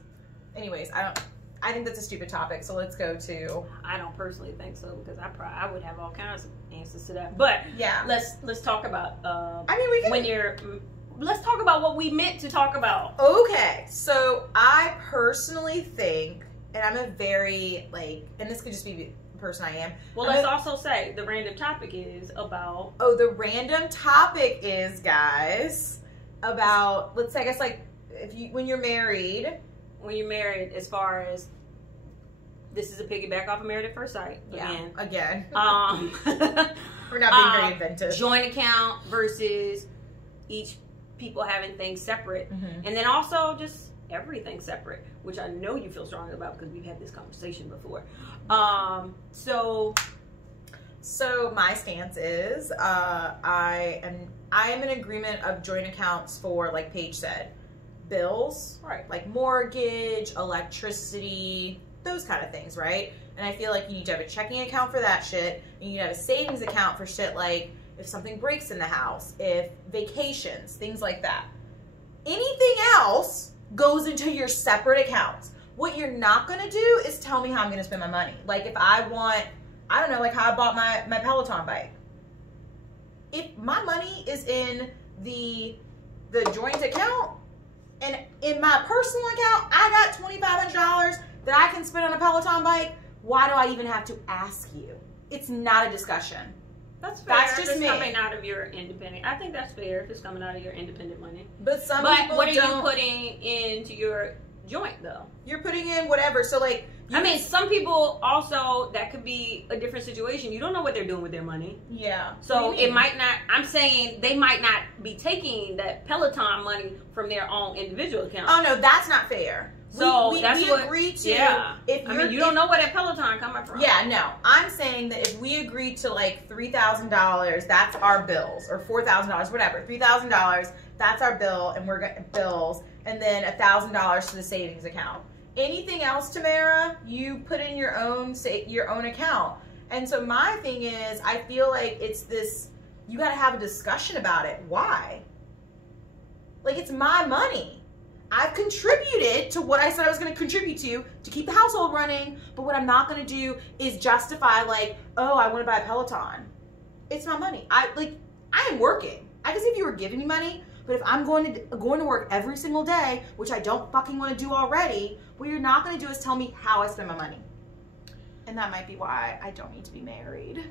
Anyways, I I think that's a stupid topic. So let's go to. I don't personally think so because I would have all kinds of answers to that. But yeah, let's talk about. I mean, we can. Let's talk about what we meant to talk about. Okay, so I personally think, and I'm a very and this could just be the person I am. Well, let's also say the random topic is about. Oh, the random topic is, guys, about, let's say, I guess, when you're married. When you're married, as far as, this is a piggyback off of Married at First Sight. Again. We're not being very inventive. Joint account versus each people having things separate. And then also just everything separate, which I know you feel strongly about because we've had this conversation before. So my stance is I am in agreement of joint accounts for, like Paige said, bills, right, like mortgage, electricity, those kind of things, right? And I feel like you need to have a checking account for that shit, and you need to have a savings account for shit like if something breaks in the house, if vacations, things like that. Anything else goes into your separate accounts. What you're not going to do is tell me how I'm going to spend my money. Like if I want, I don't know, like how I bought my Peloton bike. If my money is in the joint account and in my personal account, I got $2,500 that I can spend on a Peloton bike, why do I even have to ask you? It's not a discussion. That's fair. That's just me. Coming out of your independent. I think that's fair if it's coming out of your independent money. But people what are you putting into your joint though? You're putting in whatever. So like, I mean, some people also, that could be a different situation. You don't know what they're doing with their money. Yeah. So it might not. I'm saying they might not be taking that Peloton money from their own individual account. Oh no, that's not fair. So we agree to. Yeah. You don't know where that Peloton coming from. Yeah, no. I'm saying that if we agree to like $3,000, that's our bills, or $4,000, whatever. $3,000, that's our bill, and we're getting bills, and then $1,000 to the savings account. Anything else, Tamara, you put in your own account. And so my thing is, I feel like it's this. You got to have a discussion about it. Why? Like it's my money. I've contributed to what I said I was going to contribute to keep the household running, but what I'm not going to do is justify like, oh, I want to buy a Peloton. It's my money. I am working. I guess if you were giving me money, but if I'm going to work every single day, which I don't fucking want to do already, what you're not going to do is tell me how I spend my money. And that might be why I don't need to be married.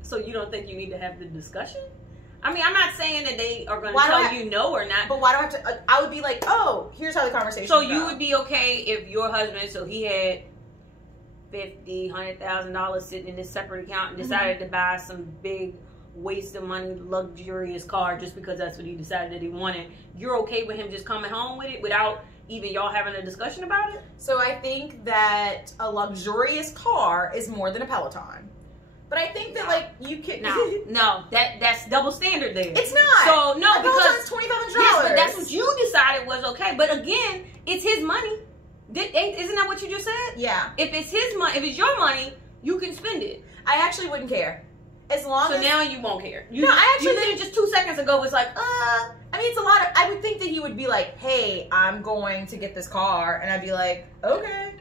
So you don't think you need to have the discussion? I mean, I'm not saying that they are going to tell you no or not. But why do I have to? I would be like, oh, here's how the conversation So you would be okay if your husband, so he had $50,000, $100,000 sitting in his separate account and decided to buy some big waste of money, luxurious car just because that's what he decided that he wanted. You're okay with him just coming home with it without even y'all having a discussion about it? So I think that a luxurious car is more than a Peloton. But I think that like you can that's double standard there. It's not. So no, because $2,500. Yes, but that's what you decided was okay. But again, it's his money. Isn't that what you just said? Yeah. If it's his money, if it's your money, you can spend it. I actually wouldn't care. As long as now you won't care. I actually think just 2 seconds ago was like, I mean, it's a lot of. I would think that he would be like, hey, I'm going to get this car, and I'd be like, okay.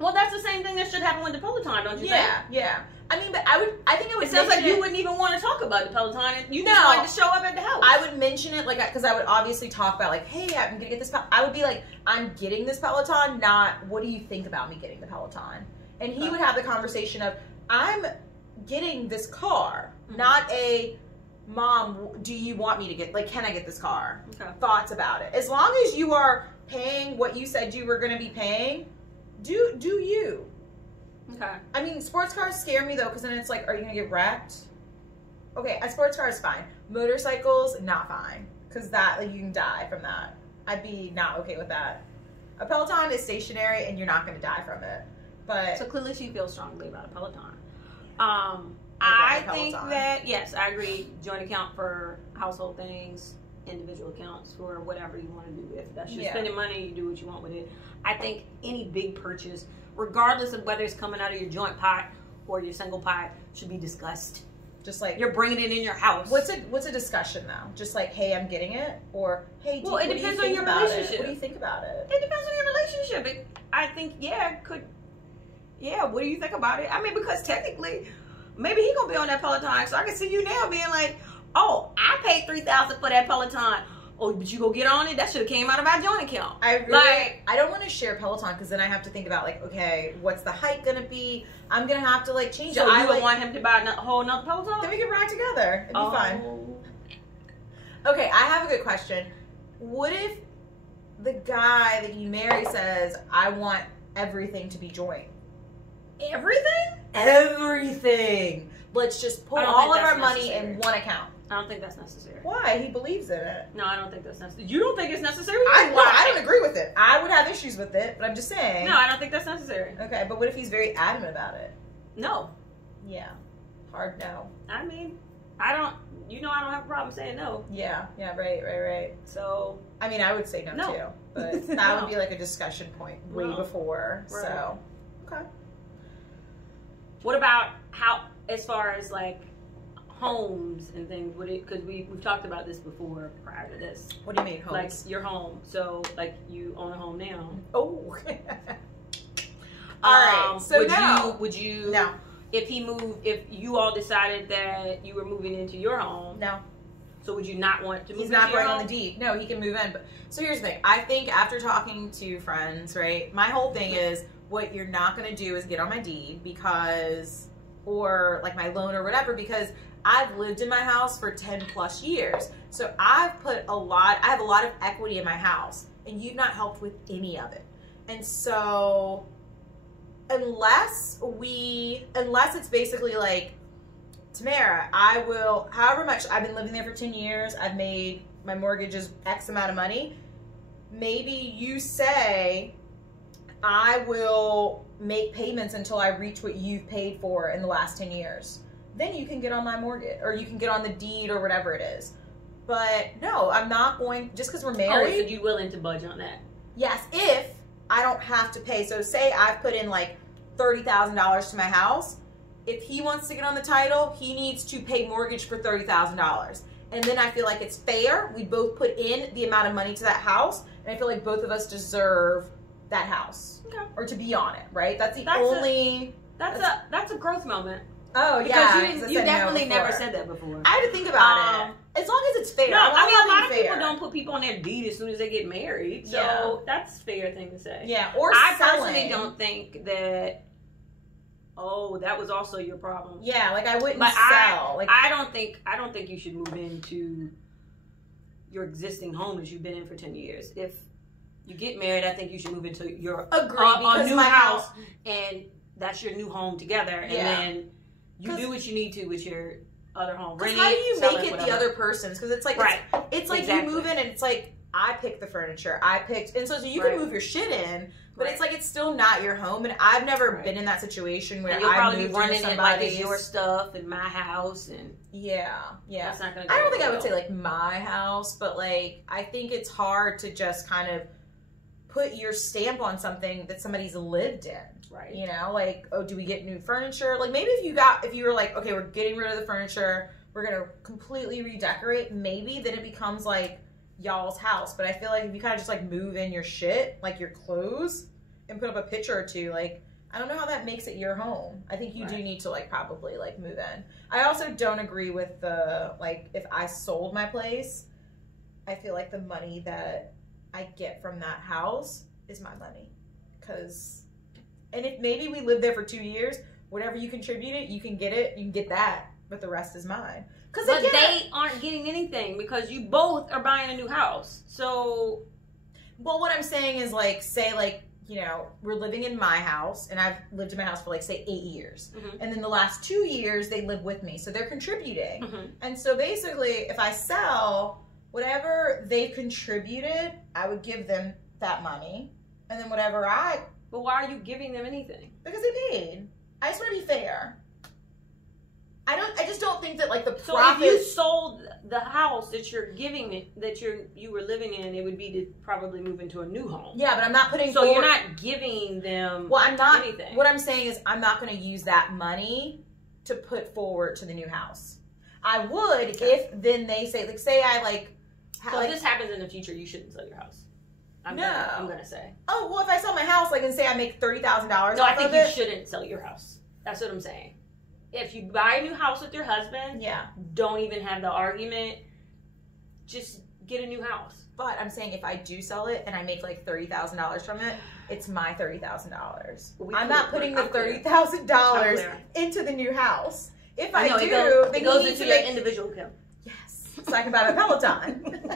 Well, that's the same thing that should happen with the Peloton, don't you think? Yeah. I mean, but I think it would. It sounds like you wouldn't even want to talk about the Peloton. You just wanted to show up at the house. I would mention it because I would obviously talk about like, hey, I'm gonna get this. I would be like, I'm getting this Peloton. Not what do you think about me getting the Peloton? And he would have the conversation of, I'm getting this car, not a mom. Do you want me to get can I get this car? Okay. Thoughts about it. As long as you are paying what you said you were going to be paying, do you? Okay. I mean, sports cars scare me though, because then it's like, are you gonna get wrecked? Okay, a sports car is fine. Motorcycles, not fine, because that you can die from that. I'd be not okay with that. A Peloton is stationary, and you're not gonna die from it. But so clearly, she feels strongly about a Peloton. I think that yes, I agree. Joint account for household things, individual accounts for whatever you want to do with. That's your spending money. You do what you want with it. I think any big purchase, regardless of whether it's coming out of your joint pot or your single pot, should be discussed. Just like you're bringing it in your house. What's a discussion though? Just like, hey, I'm getting it, or hey, it depends on your relationship. What do you think about it? It depends on your relationship. I think, what do you think about it? I mean, because technically, maybe he gonna be on that Peloton, so I can see you now being like, oh, I paid $3,000 for that Peloton. Oh, but you go get on it? That should have came out of our joint account. I don't want to share Peloton because then I have to think about like, okay, what's the height gonna be? I'm gonna have to like change. So you would want him to buy a whole nother Peloton? Then we can ride together. It'd be fun. Okay, I have a good question. What if the guy that you marry says, I want everything to be joint? Everything? Everything. Let's just put all of our money in one account. I don't think that's necessary. Why? He believes in it. No, I don't think that's necessary. You don't think it's necessary? I don't agree with it. I would have issues with it, but I'm just saying. No, I don't think that's necessary. Okay, but what if he's very adamant about it? No. Yeah. Hard no. I mean, I don't have a problem saying no. Yeah, right. So, I mean, I would say no too, but that would be like a discussion point way before. Right. So, okay. What about as far as like homes and things? Because we've talked about this before prior to this. What do you mean homes? Like your home. So like you own a home now. Oh. All right. So would you? No. If you all decided that you were moving into your home. No. So would you not want to move? He's not writing on the deed. No, he can move in. But so here's the thing. I think after talking to friends, right? My whole thing is what you're not going to do is get on my deed or like my loan or whatever, because I've lived in my house for 10 plus years. So I have a lot of equity in my house, and you've not helped with any of it. And so unless it's basically like, Tamara, I will, however much, I've been living there for 10 years, I've made my mortgages X amount of money, maybe you say, I will make payments until I reach what you've paid for in the last 10 years. Then you can get on my mortgage, or you can get on the deed or whatever it is. But no, I'm not going, just because we're married. Oh, so you willing to budge on that? Yes, if I don't have to pay. So say I've put in like $30,000 to my house. If he wants to get on the title, he needs to pay mortgage for $30,000. And then I feel like it's fair. We both put in the amount of money to that house. And I feel like both of us deserve that house. Okay. Or to be on it, right? That's a growth moment. Oh, because you definitely never said that before. I had to think about it. As long as it's fair. No, I mean, a lot of people don't put people on their deed as soon as they get married. So that's a fair thing to say. Yeah. Or I personally don't think that, that was also your problem. Yeah, like I wouldn't sell. I don't think you should move into your existing home that you've been in for 10 years. If you get married, I think you should move into your new house, and that's your new home together, and then you do what you need to with your other home. How do you make it the other person's? Because it's like it's like you move in and it's like I picked the furniture, and so you can move your shit in, but it's like it's still not your home. And I've never been in that situation where you'll probably moved be running it like it's your stuff and my house, and that's not gonna. I don't think I would say like my house, but like I think it's hard to just kind of put your stamp on something that somebody's lived in. Right. You know, like, oh, do we get new furniture? Like maybe if you were like, okay, we're getting rid of the furniture, we're going to completely redecorate, maybe then it becomes like y'all's house. But I feel like if you kind of just like move in your shit, like your clothes, and put up a picture or two, like, I don't know how that makes it your home. I think you do need to like probably like move in. I also don't agree with the, like, if I sold my place, I feel like the money that I get from that house is my money. And if maybe we lived there for 2 years, whatever you contributed, you can get that, but the rest is mine. But they aren't getting anything because you both are buying a new house. So, well, what I'm saying is like, say like, you know, we're living in my house, and I've lived in my house for like, say 8 years. Mm-hmm. And then the last 2 years they live with me. So they're contributing. Mm-hmm. And so basically if I sell, whatever they contributed, I would give them that money. And then whatever But why are you giving them anything? Because they paid. I just want to be fair. I just don't think that like the profit. So if you sold the house that you're giving it, that you were living in, it would be to probably move into a new home. Yeah, but I'm not putting. So you're not giving them. Well, I'm not. Anything. What I'm saying is, I'm not going to use that money to put forward to the new house. I would if then they say, like, say I like. So if this happens in the future, you shouldn't sell your house. I'm gonna say. Oh, well, if I sell my house, like, and say I make $30,000 No, I think you shouldn't sell your house. That's what I'm saying. If you buy a new house with your husband, don't even have the argument. Just get a new house. But I'm saying if I do sell it and I make like $30,000 from it, it's my $30,000. I'm not putting the $30,000 into the new house. If I do, it goes into your individual account. Yes, so I can buy a Peloton.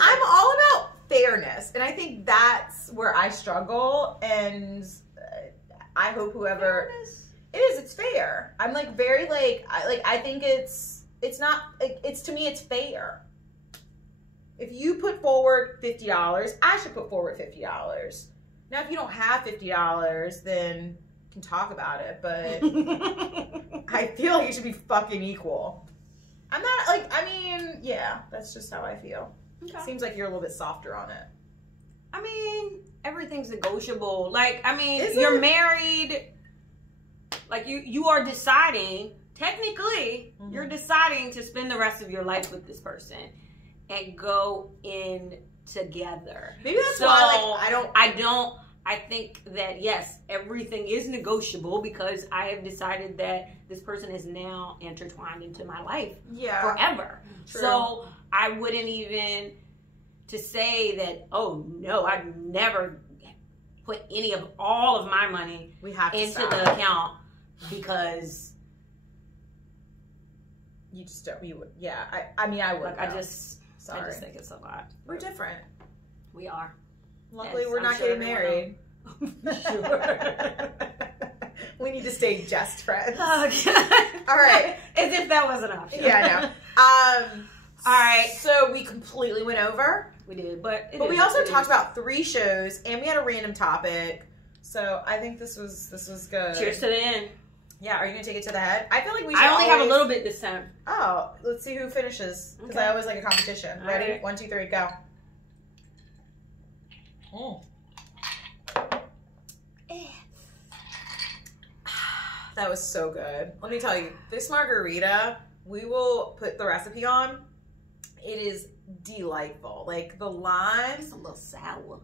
I'm all about fairness, and I think that's where I struggle. And I hope whoever it's fair. I'm like very I think it's not to me it's fair. If you put forward $50, I should put forward $50. Now, if you don't have $50, then we can talk about it. But I feel like it should be fucking equal. I'm not that's just how I feel. Okay. Seems like you're a little bit softer on it. I mean, everything's negotiable. Like, I mean, you're married. Like, you are deciding, technically, you're deciding to spend the rest of your life with this person and go in together. Maybe that's why, I think that, yes, everything is negotiable because I have decided that this person is now intertwined into my life forever. True. So I wouldn't even to say that, oh, no, I'd never put all of my money into the account because you just don't. You would, I mean, I would. Like, I just think it's a lot. We're different. We are. Luckily, we're not getting married. Sure. We need to stay just friends. Oh, God. All right. As if that was an option. Yeah, I know. All right. So we completely went over. We did, but we also talked about 3 shows, and we had a random topic. So I think this was good. Cheers to the end. Yeah, are you gonna take it to the head? I feel like we should. I only have a little bit this time. Oh, let's see who finishes because I always like a competition. Ready? Right. 1, 2, 3, go. That was so good. Let me tell you, this margarita, we will put the recipe on. It is delightful. Like the lime, it's a little sour.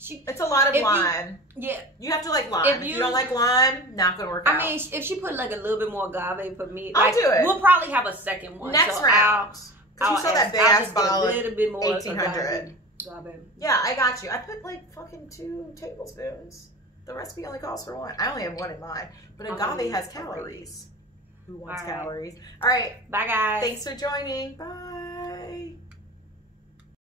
It's a lot of lime. You have to like lime. If you don't like lime, not gonna work out. I mean, if she put like a little bit more agave for me, I'll do it. We'll probably have a second one next round. Because you saw that big ass bottle of 1800. Yeah, I got you. I put like fucking 2 tablespoons. The recipe only calls for 1. I only have 1 in mine. But agave has calories. Who wants calories? All right. Bye, guys. Thanks for joining. Bye.